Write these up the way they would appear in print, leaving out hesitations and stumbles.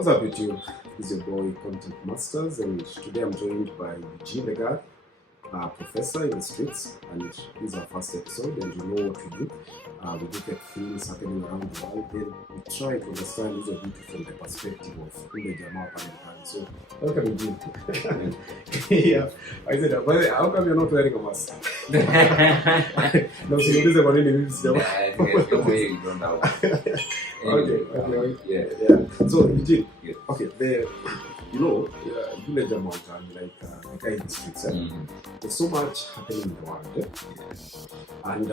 What's up with you? This is your boy Content Masters, and today I'm joined by Eugene, professor in the streets, and this is our first episode, and you know what we do. We look at things happening around the world, then we try to understand this a bit from the perspective of yule jamaa pale mtaani. So, welcome Eugene. Yeah, I said, how come you're not wearing a mask? No, usiulize kwa nini mimi sijavaa. Okay. Yeah. So, Eugene, okay, yule jamaa like the guy in the streets. There's so much happening in the world, and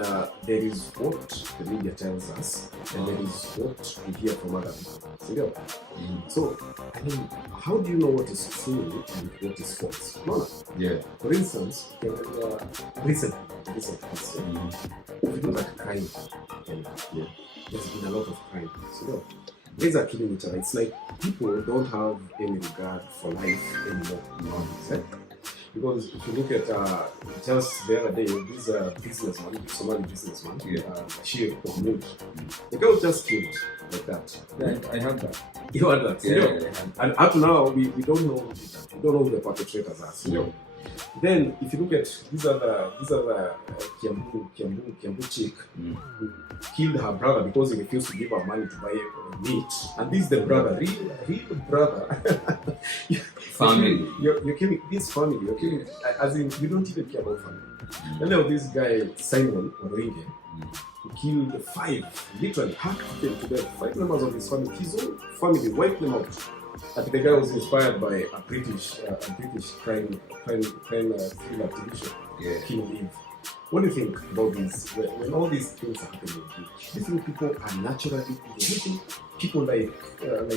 there is what the media tells us, and there is what we hear from other people. So, I mean, how do you know what is true and what is false? No. Yeah. For instance, recent question. If you look at crime, there's been a lot of crime. So, these are killing each other. It's like people don't have any regard for life anymore. Because if you look at just the other day, this businessman, Somali businessman, Bashir Mahmoud, the guy was just killed like that. Yeah, I heard that. You heard that? Yeah. And up to now, we don't know who did that. We don't know who the perpetrators are. Then, if you look at these other Kiambu chick who killed her brother because he refused to give her money to buy meat, and this is the brother, real brother. Family. You're killing this family. You're killing, as in you don't even care about family. And now this guy Simon Oringe, who killed 5, literally hacked them to death. 5 members of his family, his own family, wiped them out. And the guy was inspired by a British crime thriller television, King Eve. What do you think about this? When all these things are happening, do you think people are naturally evil? Do you think people like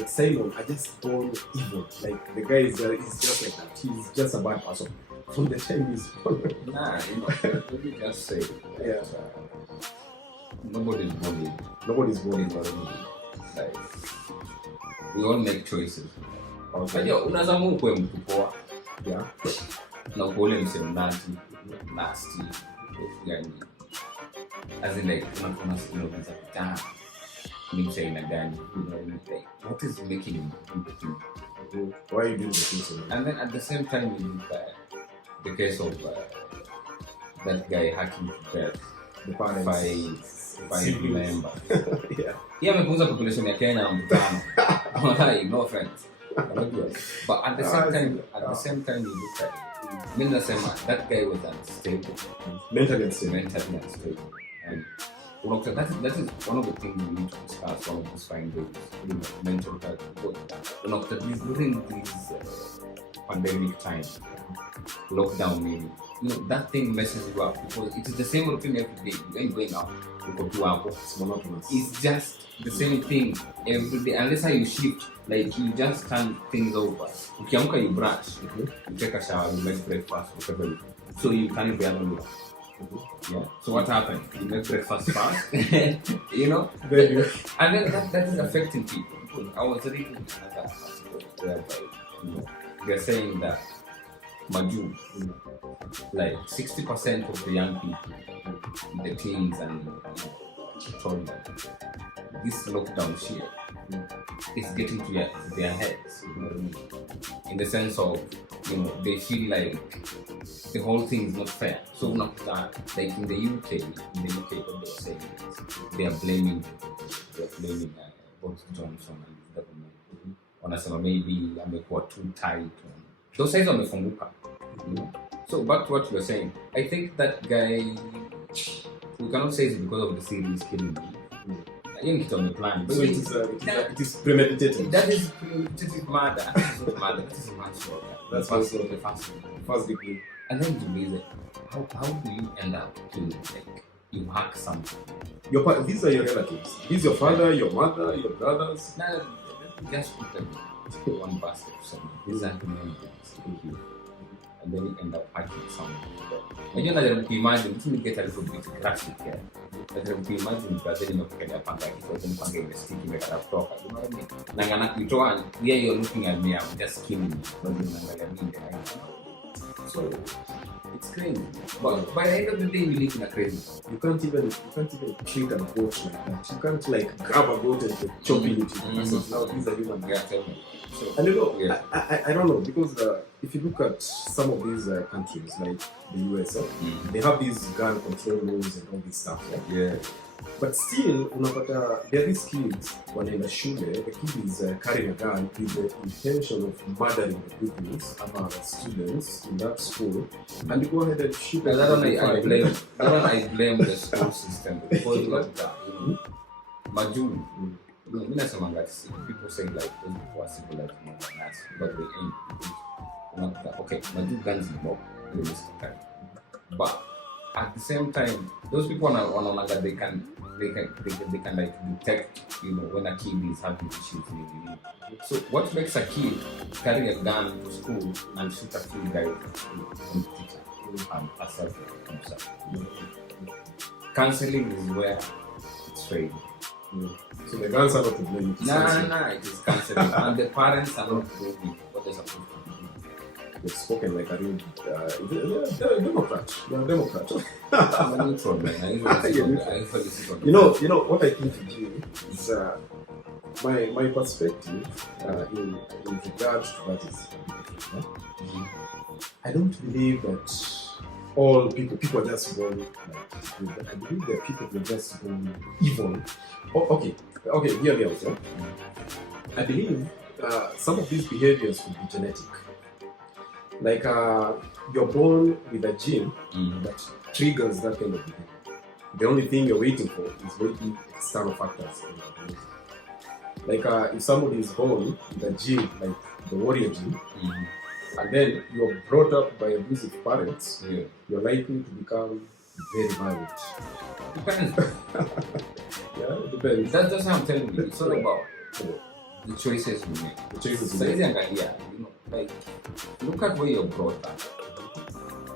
Simon are just born evil? Like the guy is just like that. He's just a bad person from the time he's born. Nah, let me just say, nobody's born evil. Nobody's born evil. Like, we all make choices. Unajua unaweza mkwe mtu poa. Na ukole msemnati, nasty. Yani as in like kuna za kutana ni aina gani, like what is making you do? Why you doing this? And then at the same time you look at the case of that guy hacking to death the parents five members. Yeah, amepunguza population ya Kenya na mtano. No offense. But at the same time you look at it, that guy was unstable. Mentally unstable. And that is one of the things we need to discuss, one of these fine days, mental health. During this pandemic time, lockdown maybe, that thing messes you up because it is the same routine every day. You ain't going out. It's monotonous. It's just the same thing every day. Unless you shift, like you just turn things over. Ukiamka you brush, you take a shower, you make breakfast, whatever. So you can't be alone. Yeah. So what happened? You make breakfast fast, and then that is affecting people. I was reading another article whereby they're saying that Maju, like 60% of the young people, the teens and toddlers, this lockdown shit is getting to their heads, in the sense of, they feel like the whole thing is not fair. So like in the UK, what they're saying is they are blaming Boris Johnson and the government. Wanasema maybe amekuwa too tight. Those sides wamefunguka. So back to what you were saying, I think that guy, we cannot say it's because of the series killing me. I think it's on the plan. So it is premeditated. That is premeditated murder. That is manslaughter. That's the first degree. And then you reason, how do you end up killing? Like you hack something. These are your relatives. This is your father, your mother, your brothers. No, just put them in one basket. These are human beings. And then you end up hacking someone. And you know that you imagine, you get a little bit graphic here. That you imagine because then you look at your pancake, because then pancake is sticking like a proper. You know what I mean? You're looking at me, I'm just killing you. So It's crazy. But by the end of the day, you live in a crazy. You can't even treat a goat like that. You can't like grab a goat and chop it into pieces. Now these are human beings. Yeah, tell me. So, And you know, yeah. I don't know, because if you look at some of these countries like the US, they have these gun control laws and all this stuff. Yeah. But still, unapata, there are these kids wanaenda shule, the kid is carrying a gun with the intention of murdering the pupils or students in that school, and they go ahead and shoot them. That one I blame the school system, because like that, Majun, mimi nasemanga people say like those people are civilized more than us, but they ain't. Okay, Majun guns in mob, but at the same time, those people that they can like detect, when a kid is having issues. So what makes a kid carry a gun to school and shoot a few guys on the teacher and assess himself? Counseling is where it's failed. So the guns are not to blame. Nah, it is counseling, and the parents are not doing what they're supposed to do. They've spoken like a real Democrat. You're a Democrat. I'm a neutral, man. I usually sit on You know what I think to do is my perspective in regard to that is I don't believe that all people are just born like good. I believe that people are just born evil. Okay, hear me out. I believe some of these behaviors could be genetic. Like you're born with a gene that triggers that kind of behavior. The only thing you're waiting for is maybe external factors. Like if somebody is born with a gene like the warrior gene, and then you're brought up by abusive parents, you're likely to become very violent. Depends. Yeah, it depends. That's just how I'm telling you. It's all about the choices we make. The choices So we make. like, look at where you're brought up.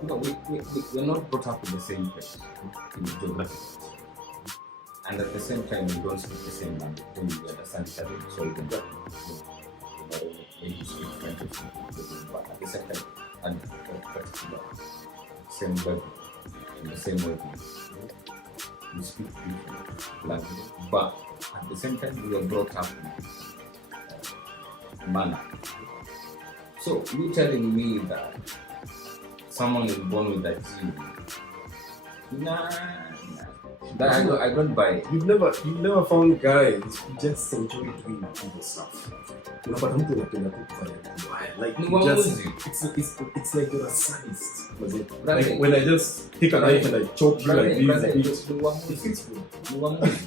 We're not brought up in the same place in geography. And at the same time, we don't speak the same language. Then we understand each other. So you can when you speak French, but at the same time, and same level, in the same way, we speak different languages. But at the same time, we are brought up in manner. So you telling me that someone is born with that gene? Nah. I don't buy it. You've never found guys who just enjoy doing evil stuff. But mtu anapenda tu kufanya vibaya. Like it's like you're a sadist. Like when I just take a knife and I chop you like this, it feels good.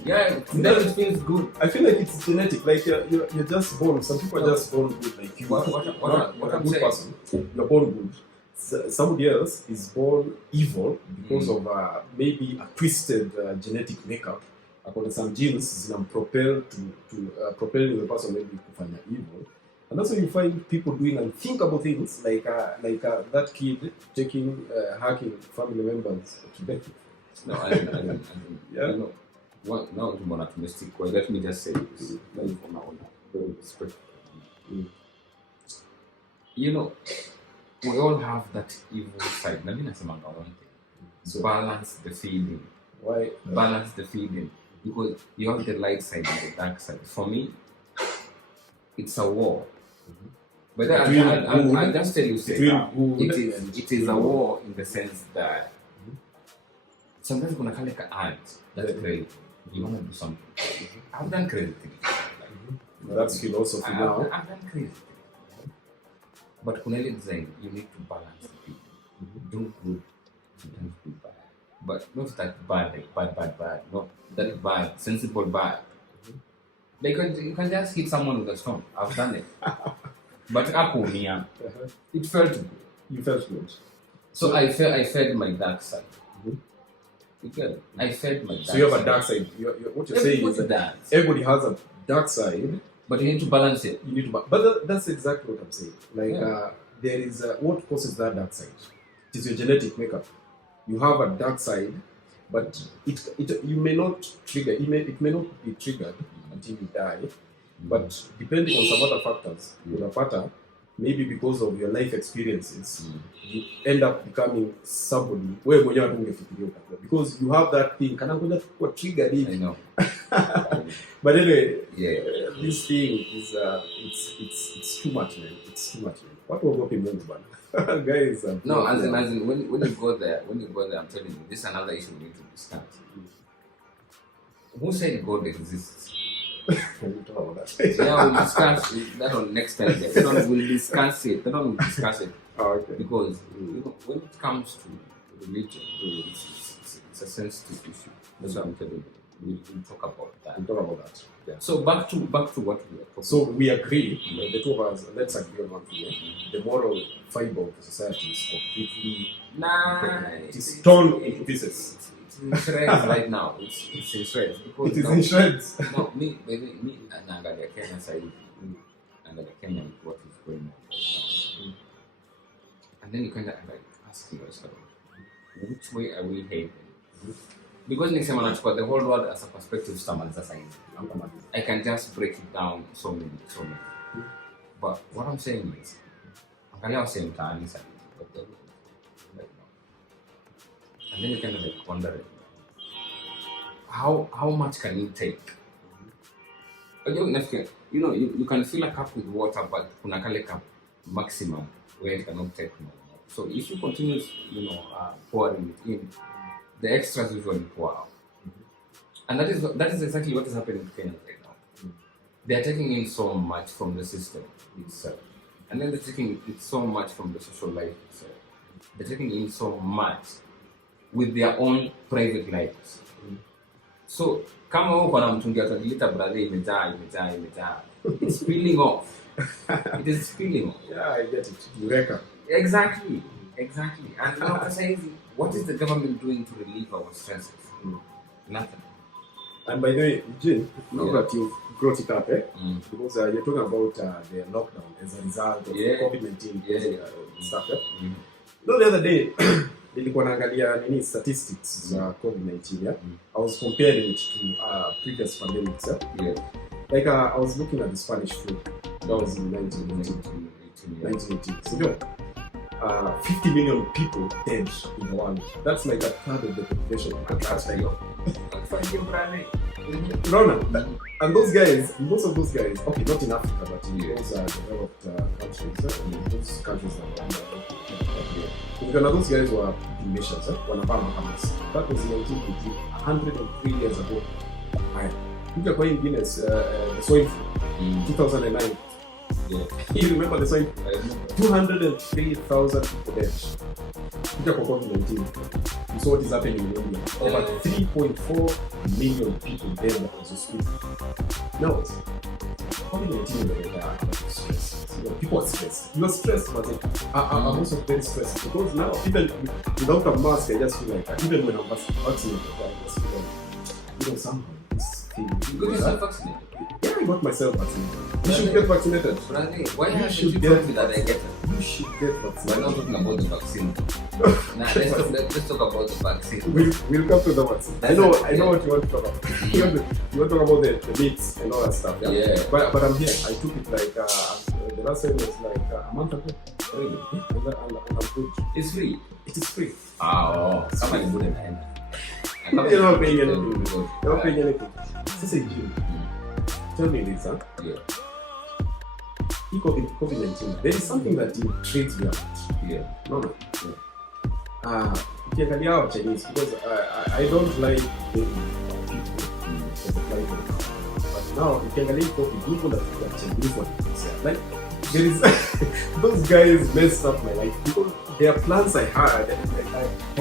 Yeah, it feels good. I feel like it's genetic. Like you're just born. Some people are just born good. Like you, what I'm good saying. person. You're born good. Somebody else is born evil because of maybe a twisted genetic makeup. According to some genes, propelling the person maybe kufanya evil. And that's why you find people doing unthinkable things, like that kid hacking family members to death. No, I don't. Yeah. Now to more optimistic way. Let me just say this. For my own very respectful. We all have that evil side. Let me not say one thing. So balance the feeling. Why? Balance the feeling. Because you have the light side and the dark side. For me, it's a war. But I'll just tell you, it is a war in the sense that sometimes you're going to like an ant that's crazy. You want to do something. I've done crazy things. That's philosophy now. I've done crazy things. But kunele design, you need to balance the people. Do good, sometimes do bad. But not that bad, like bad. Not that bad, sensible bad. Like you can just hit someone with a stone. I've done it. But it felt good. You felt good. So I fed my dark side. I fed my dark side. So you have a dark side. What you're saying is that everybody has a dark side. But you need to balance it. But that's exactly what I'm saying. Like there is what causes that dark side. It is your genetic makeup. You have a dark side, but you may not trigger. It may not be triggered until you die. But depending on some other factors, unapata maybe because of your life experiences, you end up becoming somebody where mwenyewe hata ungefikiria utakuwa, because you have that thing kana ngoja kuwa triggered I hivi. know. But anyway, Yeah. this thing is it's too much, man. It's too much, man. What will go Mungu bana? Guys, No, as in when you go there, I'm telling you, this is another issue we need to discuss. Who said God exists? we'll talk about that. Yeah, we'll discuss that on next time. We'll discuss it. We'll discuss it. Oh, okay. Because you know, when it comes to religion, it's a sensitive issue. That's what I'm telling you. We'll talk about that. We'll talk about that. Yeah. So back to what we were talking. So we agree, the two of us, let's agree on one thing. The moral fiber of the society is completely Nice. it's torn into pieces. It's in shreds right now. It's in shreds. Because It is in shreds. No, me, naangalia Kenya sasa hivi. Naangalia Kenya what is going on right now. And then you kind of like asking yourself, which way are we heading? Because nikisema nachukua the whole world as a perspective tutamaliza sasa hivi. I can just break it down so many. But what I'm saying is, angalia wase mtaani sasa hivi. What they're looking for right now. And then you kind of like wonder, how much can you take? You know, you can fill a cup with water, but kuna kale cup maximum where it cannot take more. So if you continue, pouring it in, the extras usually pour out. And that is exactly what is happening in Kenya right now. They are taking in so much from the system itself. And then they're taking in so much from the social life itself. They're taking in so much with their own private lives. So, kama huko na mtungi atajilita brother imejaa. It's spilling off. It is spilling off. Yeah, I get it. You reckon. Exactly. And now, what is the government doing to relieve our stresses? Nothing. And by the way, Eugene, now that you brought it up, because you're talking about the lockdown as a result of COVID-19 stuff. You know, the other day, nilikuwa naangalia statistics za COVID-19. I was comparing it to previous pandemics. Like I was looking at the Spanish flu. That was in 1918. So, 50 million people dead in the world. That's like a third of the population of Antarctica. And those guys, most of those guys, okay, not in Africa, but in those developed countries, those countries that those guys were in nations, that was in 1918, 103 years ago. Look at in Guinness, the swine flu, 2009. Yeah. You remember the swine? 203,000 people dead. Look at COVID-19. You saw what is happening in India. Over 3.4 million people dead as we speak. Now, COVID-19 is stress. People are stressed. You are stressed, but I'm also very stressed because now people without a mask, I just feel like even when I'm vaccinated, I just feel like somehow this thing. You got yourself vaccinated? Yeah, I got myself vaccinated. You should get vaccinated. Why haven't you told me that I get it? You should get vaccinated. We're not talking about the vaccine. Let's talk about the vaccine. We'll come to the vaccine. I know what you want to talk about. You want to talk about the meats and all that stuff. Yeah. But I'm here. I took it like the last time was like a month ago. Really? And I'm good. It's free. It is free. Oh, somebody wouldn't end. You're not paying anything. You're not paying anything. This is a gym. Tell me this, huh? Yeah. COVID-19, there is something that intrigues me a lot. Yeah. No. Ukiangalia our Chinese, because I don't like people for the flight. But now, ukiangalia people that Chinese one, like there is those guys messed up my life because their plans I had,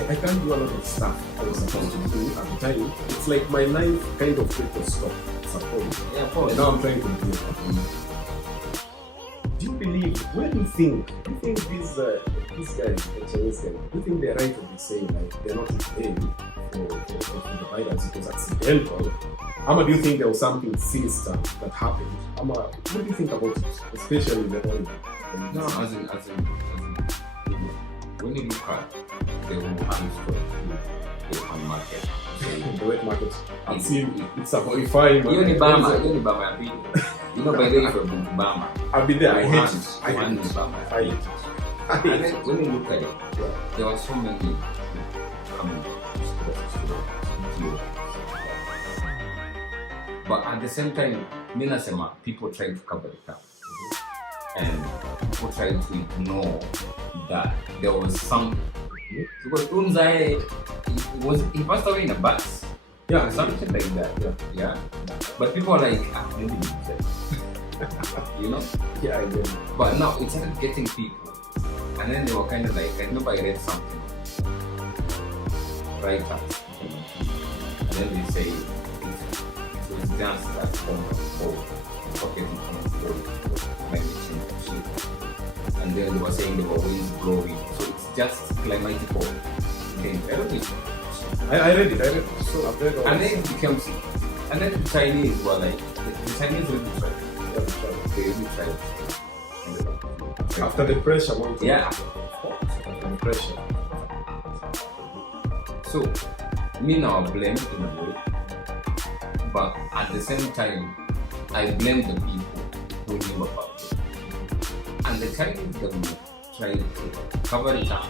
I can't do a lot of stuff I was supposed to do at the time. It's like my life kind of took a stop. Yeah, and now I'm trying to do it. Do you believe? Where do you think? Do you think these guys, the Chinese guys, do you think they're right when they say like they're not to blame for the virus because accidental? Ama, do you think there was something sinister that happened? Ama, what do you think about it, especially the whole? No, as in, when you look at the Wuhan story, the Wuhan market, the wet market, I've seen it's a horrifying. Hiyo ni bama ya pili. You know, by the way, from Bama, I've been there. I hate it. I Wuhan hate is it. Bama. I hate it. I And hate then it. when you look at it, there were so many coming but at the same time, Minasema, people try to cover it up. And people try to ignore that there was some. Because Unzai, he passed away in a bus. Yeah, Something like that. Yeah. But people are like, maybe he said. You know? yeah, I do. But now it started getting people. And then they were kind of like, I remember I read something. Right up. And then they say it was just that form of cold. Pocketing from cold. Climate change and shit. And then they were saying there were winds blowing. So it's just climatical. Okay, I don't think. I read it. So I've read all And this. then it becomes. And then the Chinese were like, the Chinese really tried. They really tried. After the pressure, one thing. Yeah. After the pressure. So, me now I blame in a way, but at the same time, I blame the people who knew about it. And the Chinese government tried to cover it up.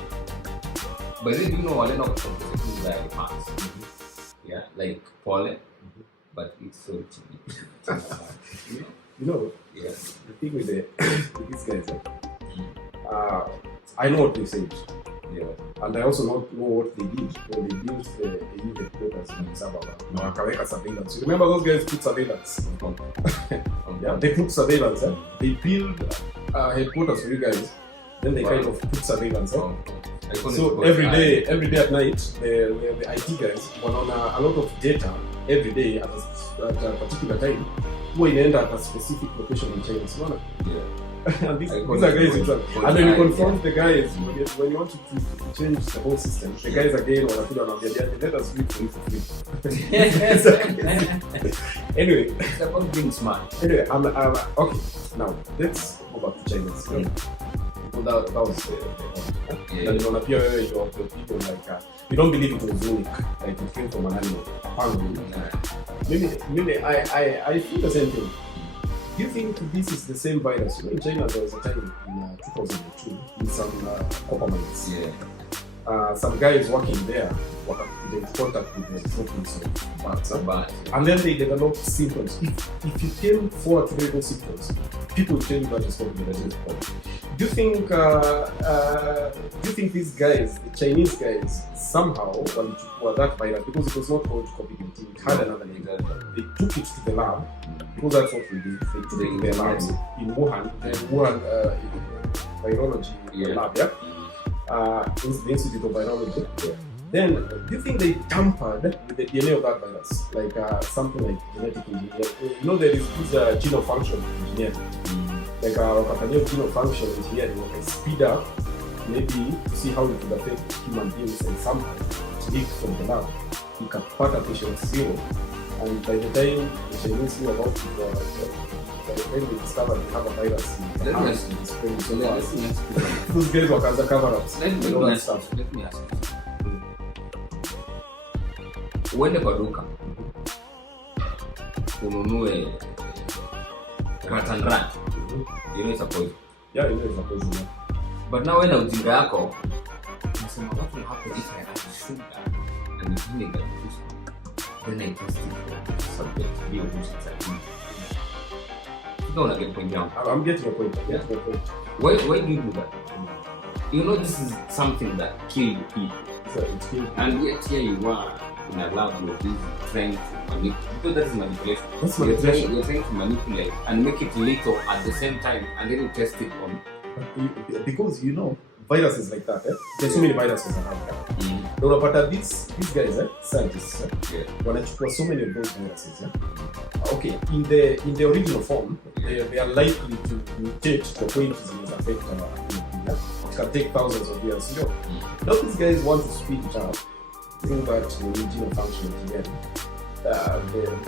But then you know, I don't know very fast. Yeah, like Poland, but it's so cheap. You know, Yeah. the thing with, with these guys, I know what they said. Yeah. And I also know what they did when they built the EU headquarters in Sababa. Wakaweka surveillance. You remember those guys put surveillance? Yeah, they put surveillance. They build headquarters for you guys. Then they kind of put surveillance. So every day at night, the IT guys were on a lot of data every day at a particular time. Who inaenda at a specific location in China. So, Yeah. and these are guys in trouble. And then you confront the guys when you want to change the whole system. The guys again let us do it for you for free. Anyway, It's about being smart. okay. Now let's go back to China. So that was the Yeah. and on appear your people like you don't believe it was Zoonotic, like it came from an animal. Maybe I feel the same thing. Do you think this is the same virus? You know, in China there was a time in 2002 with some copper mines. Yeah. Some guys working there were in contact with the province of bats. But And then they developed symptoms. If you came forward to those symptoms, people will tell you that it's COVID-19. Do you think these guys, the Chinese guys, somehow were that virus because it was not called COVID-19, it had another name. They took it to the lab because that's what we did. They took it to the labs in Wuhan, virology lab, yeah? The Institute of Virology. Yeah. Then, do you think they tampered with the DNA of that virus? Like something like genetic engineering? You know, there is this genome function engineering. Like wakafanyia genome function engineering, like speed up, maybe to see how it would affect human beings and somehow it leaked from the lab. You can part a patient zero, and by the time the Chinese knew about it, by the time they discovered they have a virus in the hands, it's spreading so fast. Those guys were as a cover-ups. Let me ask you. Uende kwa duka ununue rat and rat, you know it's a poison. Yeah, it is a poison. Yeah. But now when ujinga yako unasema what will happen if I add sugar and vinegar to this one? Then I test it for subject hiyo kusikia. Don't get point down. I'm getting your point. Why do you do that? You know this is something that kills people. So it's killing. And yet here you are in a lab you're busy trying to manipulate, because that is manipulation. That's manipulation. You're trying to manipulate and make it lethal at the same time, and then you test it on. Because you know, viruses like that, there's so many viruses around. Now, unapata these guys, scientists, wanachukua so many of those viruses. Okay, in the original form, they are likely to mutate to a point that affect it can take thousands of years. You know, now these guys want to speed it up through that original function again.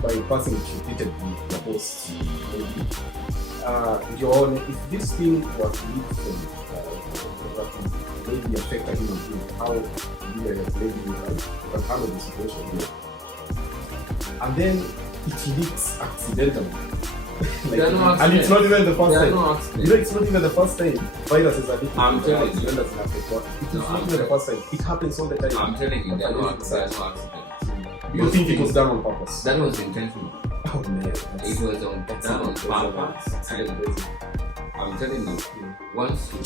By passing it repeatedly to the host. If this thing was leaked from maybe affect a human being, how maybe you can handle the situation here. And then it leaks accidentally. There are no and accidents. it's not even the first There are time. no You accidents. know, it's not even the first time viruses are leaking. I'm telling you. It is not even the first time. It happens all the time. I'm telling you, there are no Research. accidents. You think it was done on purpose? That was intentional. Oh man, It was done on purpose. And I'm telling you, once you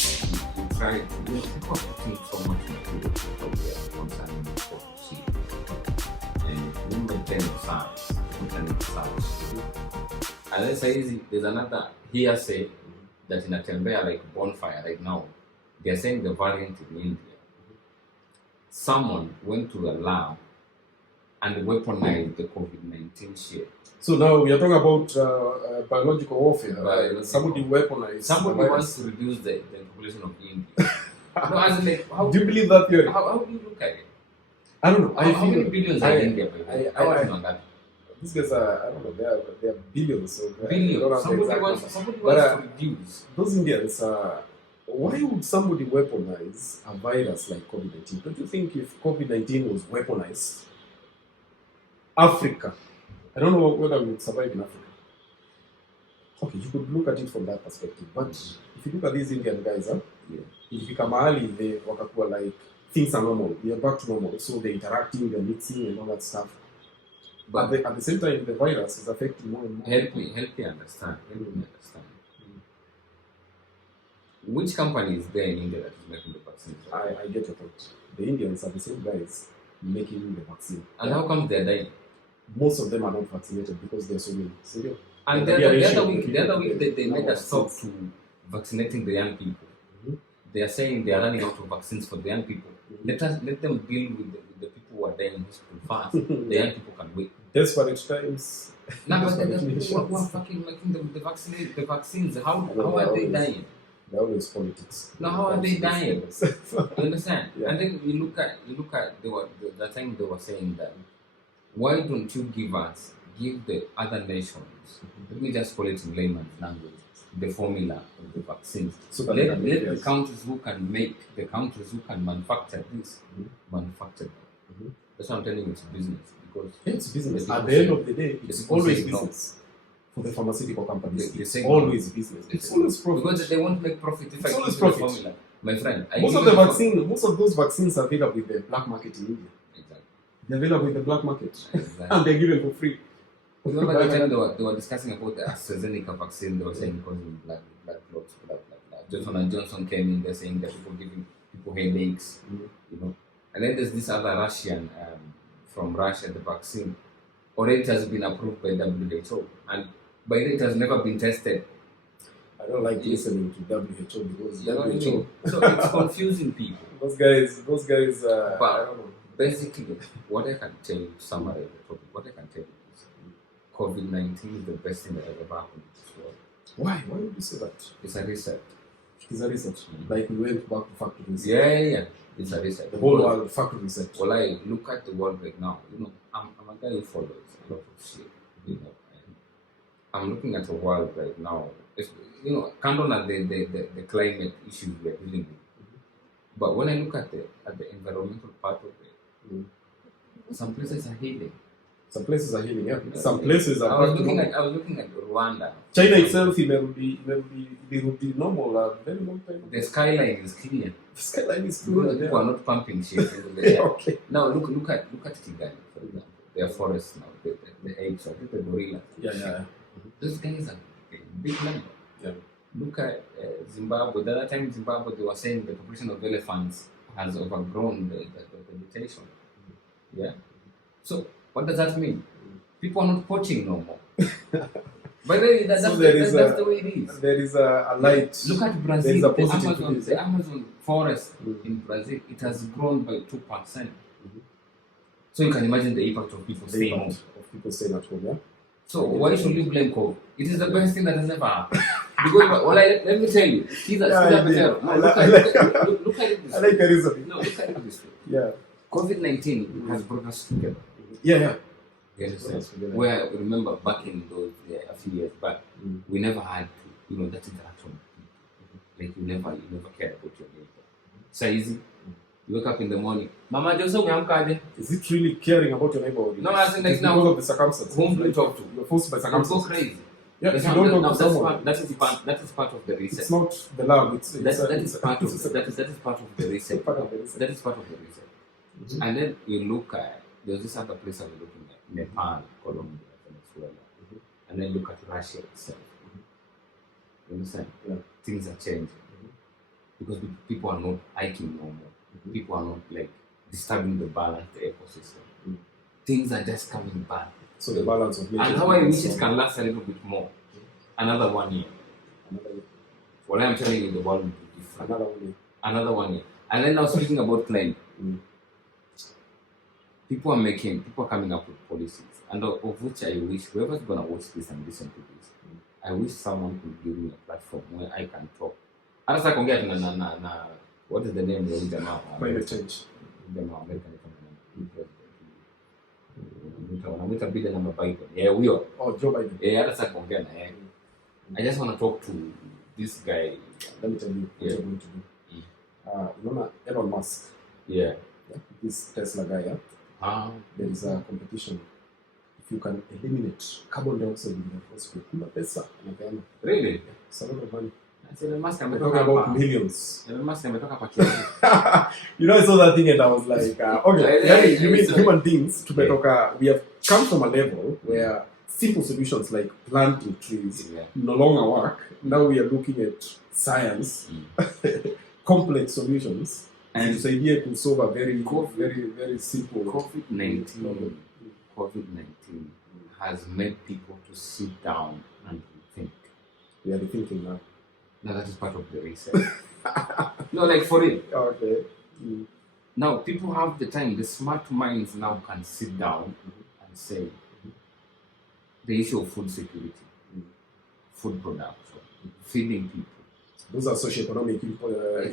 try to, people are putting so much material concerning what you see. And you make them science, put them in science. And let's say there's another hearsay that in a Tembea like bonfire right now, they're saying the variant in India. Someone went to a lab and weaponized the COVID-19 shit. So now we are talking about biological warfare. Somebody weaponized. Somebody wants to reduce the population of India. No, as in like, Do you believe that theory? how do you look at it? I don't know. How many billions are in India? How are you on that? These guys are, I don't know, they are billions. So I don't Billions. have the Somebody exact wants number. to But, reduce. those Indians, why would somebody weaponize a virus like COVID-19? Don't you think if COVID-19 was weaponized, Africa, I don't know whether we would survive in Africa. Okay, you could look at it from that perspective. But if you look at these Indian guys, ikifika mahali they wakakuwa like things are normal, we are back to normal. So they're interacting, they're mixing and all that stuff. But at the same time, the virus is affecting more and more. Help me understand. Which company is there in India that is making the vaccine? I get your point. The Indians are the same guys making the vaccine. And how come they're dying? Most of them are not vaccinated because there are so many. Serious. And the other week they made a stop to vaccinating the young people. They are saying they are running out of vaccines for the young people. Let them deal with the people who are dying in hospital first. The young people can wait. Desperate times. Now, but the people who are fucking making the vaccines, how are they dying? They're always politics. Now, how are they dying? You understand? Yeah. And then you look at the time they were saying that, why don't you give the other nations, let me just call it in layman's language, the formula of the vaccines. So let the countries who can manufacture this, manufacture them. That's why I'm telling you, it's business. Because it's business. At the end of the day, it's always business. For the pharmaceutical companies, it's always business. It's always profit. Because they won't make profit if it's I always give profit. the formula. My friend, most of those vaccines are available with the black market in India. Exactly. They're available with the black market. Exactly. And they're given for free. Remember the time they were discussing about the AstraZeneca vaccine, they were saying causing blood clots, blah. Johnson & Johnson came in, they're saying that people giving people headaches, you know. And then there's this other Russian, from Russia, the vaccine. Already it has been approved by WHO. And by then it has never been tested. I don't like listening to WHO because You know what I WHO. mean? So it's confusing people. Those guys, But I don't know. basically, what I can tell you, summarize the topic, what I can tell you is COVID-19 is the best thing that ever happened to this world. Why? Why would you say that? It's a reset. It's a research. Like we went back to factory research. Yeah. It's a reset. The whole world factory research. Well, I look at the world right now. You know, I'm a guy who follows a lot of shit. You know, and I'm looking at the world right now. It's, you know, can't on the climate issues we're dealing with. But when I look at the environmental part of it, some places are healing. Some places are healing, yeah. Some places are. I was looking at Rwanda. China itself, it will be normal a very long time. The skyline is clear. The skyline is You know, clear. people are not pumping shit into the air. Okay. Now look at Kigali, for example. Their forests now, the apes, I think the gorillas. Yeah. Those guys are a big number. Yeah. Look at Zimbabwe. The other time in Zimbabwe, they were saying the population of elephants has overgrown the vegetation. Yeah. So what does that mean? People are not poaching no more. By the way, that's the way it is. There is a light. Look at Brazil. There is a positive to this, The Amazon forest in Brazil, it has grown by 2%. So you can imagine the impact of people staying home. Of people staying at home, yeah. So why should you blame COVID? It is the best thing that has ever happened. Because let me tell you, look at it this way. I like the reason. No, look at it this way. Yeah. COVID-19 has brought us together. Yeah. You understand? Where remember back in those a few years back, we never had that interaction with people. Like you never cared about your neighbor. So easy. You wake up in the morning, Mama Joseph, is it really caring about your neighbor? No, as in like now, because of the circumstances. whom do you talk to? You're forced by You go circumstances. crazy. Yeah, if you don't talk to someone, that is part of the reset. it's not the love. That is part of the reset. part of the reset. That is part of the reset. Mhm. And then you look at there's this other place I was looking at, Nepal, Colombia, Venezuela, and then look at Russia itself. You understand? Yeah. Things are changing because people are not hiking no more. People are not like disturbing the balance, the ecosystem. Things are just coming back. So the balance of nature. And how I wish it can last a little bit more. Another 1 year. Another year. What I'm telling you, the world will be different. Another 1 year. Another 1 year. And then now speaking about climate, people are coming up with policies, and of which I wish whoever's gonna watch this and listen to this, I wish someone could give me a platform where I can talk. Hata sasa kuongea na what is the name of the jamaa? Climate change. Jamaa American wanamwita Biden ama Biden. Huyo. Oh, Joe Biden. Hata sasa kuongea na yeye. I just want to talk to this guy. Let me tell you what you're going to do. Remember Elon Musk? Yeah. This Tesla guy, yeah? There is a competition. If you can eliminate carbon dioxide in the atmosphere, kuna pesa anapeana. Really? It's a lot of money. Elon Musk We're talking about millions. Elon Musk ametoka pa kiasi. You know, I saw that thing and I was like, okay, you mean human beings, we have come from a level where simple solutions like planting trees no longer work. Now we are looking at science, complex solutions, and this idea to solve a very simple COVID-19 has made people to sit down and think. We are thinking now. Now that is part of the research. No, like for it. Okay. Now people have the time. The smart minds now can sit down and say the issue of food security, food production, feeding people. Those are socioeconomic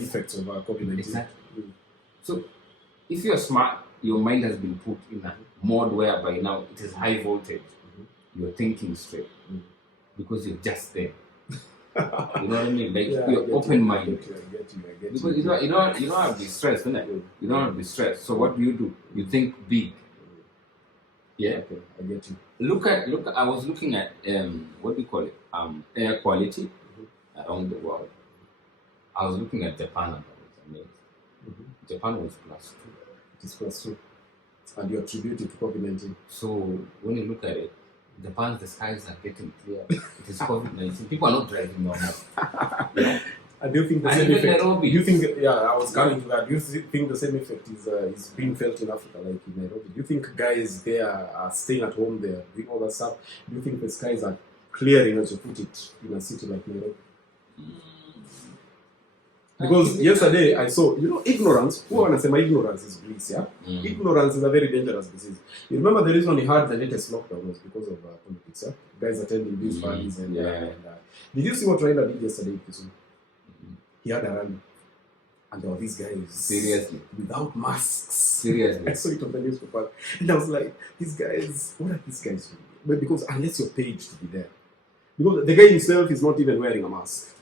effects of COVID-19. Exactly. So if you're smart, your mind has been put in a mode whereby now it is high voltage. You're thinking straight because you're just there. You know what I mean? Like you're open minded. I get you. Because you don't have to be stressed, isn't it? You don't have to be stressed. So what do? You think big. Yeah. Okay, I get you. Look at. I was looking at what do you call it? Air quality around the world. I was looking at Japan and it was amazing. Japan was +2. It is +2. And you attribute it to COVID-19. So when you look at it, Japan's the skies are getting clear. It is COVID-19. People are not driving normal. And do you think the same effect? Do you think? Yeah, I was coming to that. Do you think the same effect is being felt in Africa, like in Nairobi? Do you think guys there are staying at home? They're doing all that stuff. Do you think the skies are clearing, as you put it, in a city like Nairobi? Because yesterday I saw, ignorance. Who want to say my ignorance is bliss? Yeah, ignorance is a very dangerous disease. You remember the reason he had the latest lockdown was because of politics. Yeah, guys attending these parties and did you see what Raila did yesterday in Kisumu? He had a rally, and there were these guys seriously without masks. Seriously, I saw it on the newspaper, and I was like, these guys, what are these guys doing? But because unless you're paid to be there, because the guy himself is not even wearing a mask.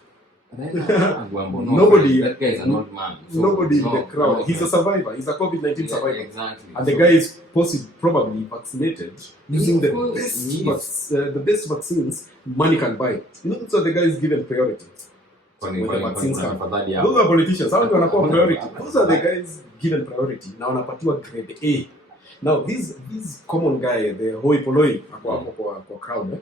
Nobody, that guy is an old man. So nobody in the crowd. He's a survivor. He's a COVID-19 survivor. Exactly. And the guy is probably vaccinated using the best vaccines money can buy. That's what the guy is given priority. When the vaccines come. Those are politicians. How do you want to priority? Those are the guys given priority. Now wanapatiwa grade A. Now this common guy, the hoi polloi kwa crowd,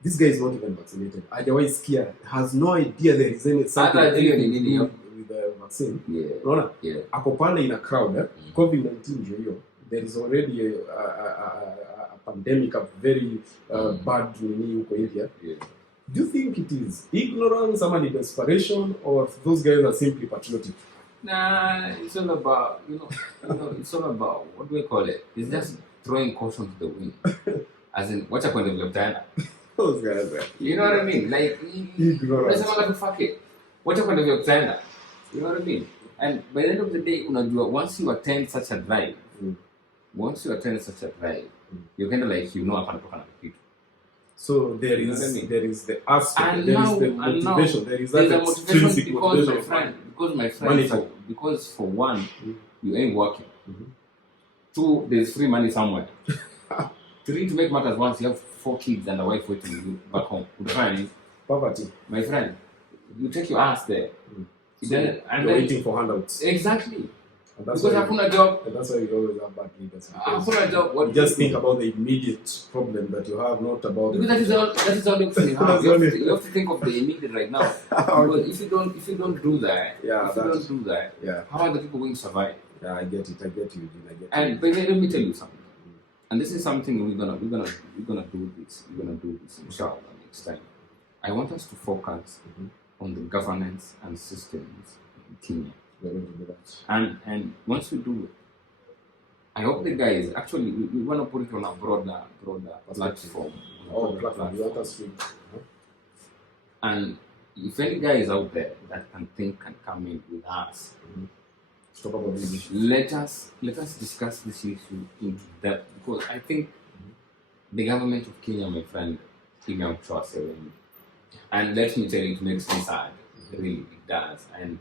this guy is not even vaccinated. Otherwise, Kia has no idea there is something with the vaccine. Yeah. Ako pale in a crowd, COVID-19 there is already a pandemic, a very bad area. Yeah. Do you think it is ignorance, somebody desperation, or those guys are simply patriotic? Nah, it's all about, it's all about, what do we call it? It's just throwing caution to the wind. As in, what's up when they've done? Those guys are. You know what I mean? Like, ignorance. Fuck it. What's up when they've done? You know what I mean? And by the end of the day, once you attend such a drive, you're kind of like, people. So there is the aspect, and there now, is the motivation, there is that extrinsic motivation. Because my friend, because for one, you ain't working. 2, there's free money somewhere. To make matters worse, you have 4 kids and a wife waiting you back home. Poverty. My friend, you take your ass there. So you're waiting for handouts. Exactly. And that's Because why hakuna job. And that's why you always have bad leaders. Hakuna job. You just think about the immediate problem that you have, not about. Because that is all the option you have. You have to think of the immediate right now. Because if you don't do that, how are the people going to survive? Yeah, I get it. I get you. And but let me tell you something. And this is something we're gonna do this. We're gonna do this inshallah next time. I want us to focus on the governance and systems in Kenya. We're going to do that. And once we do it, I hope the guys actually we want to put it on a broader platform. Platform. You want us to. And if any guys out there that can come in with us, Talk about this issue. let us discuss this issue in depth, because I think the government of Kenya, my friend, and let me tell you, it makes me sad. Really, it does. And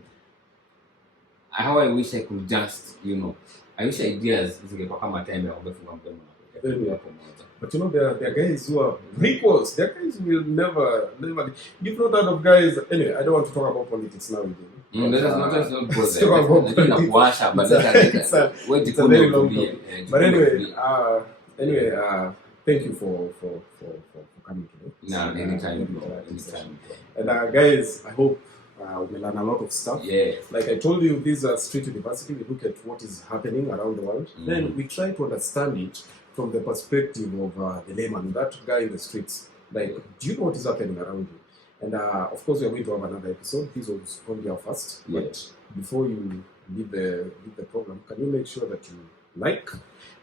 how I wish I could just, I wish ideas zingekuwa kama tembe wamefunga mdomo na But there are guys who are prequels. There are guys who will never. You've not heard of guys. Anyway, I don't want to talk about politics now again. Let us not go there. Let's talk about politics. It's a very long topic. But anyway, thank you for coming today. No, anytime. And guys, I hope we learn a lot of stuff. Yeah. Like I told you, this is Street University. We look at what is happening around the world. Then we try to understand it from the perspective of the layman, that guy in the streets. Like, do you know what is happening around you? And of course, we are going to have another episode. This was probably our first. Yeah. But before you leave the program, can you make sure that you like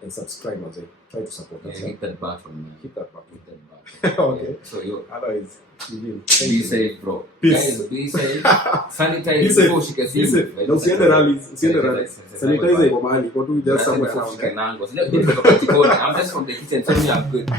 and subscribe as try to support us? Hit that button, man. Hit that button. Hit that button. Okay. So Otherwise, be safe, bro. Peace. Guys, be safe. Sanitize Be safe. before she gets Be safe. Na usiende rallies. Sanitize iko mahali. Go to just somewhere around there. I'm just from the kitchen, so I'm good.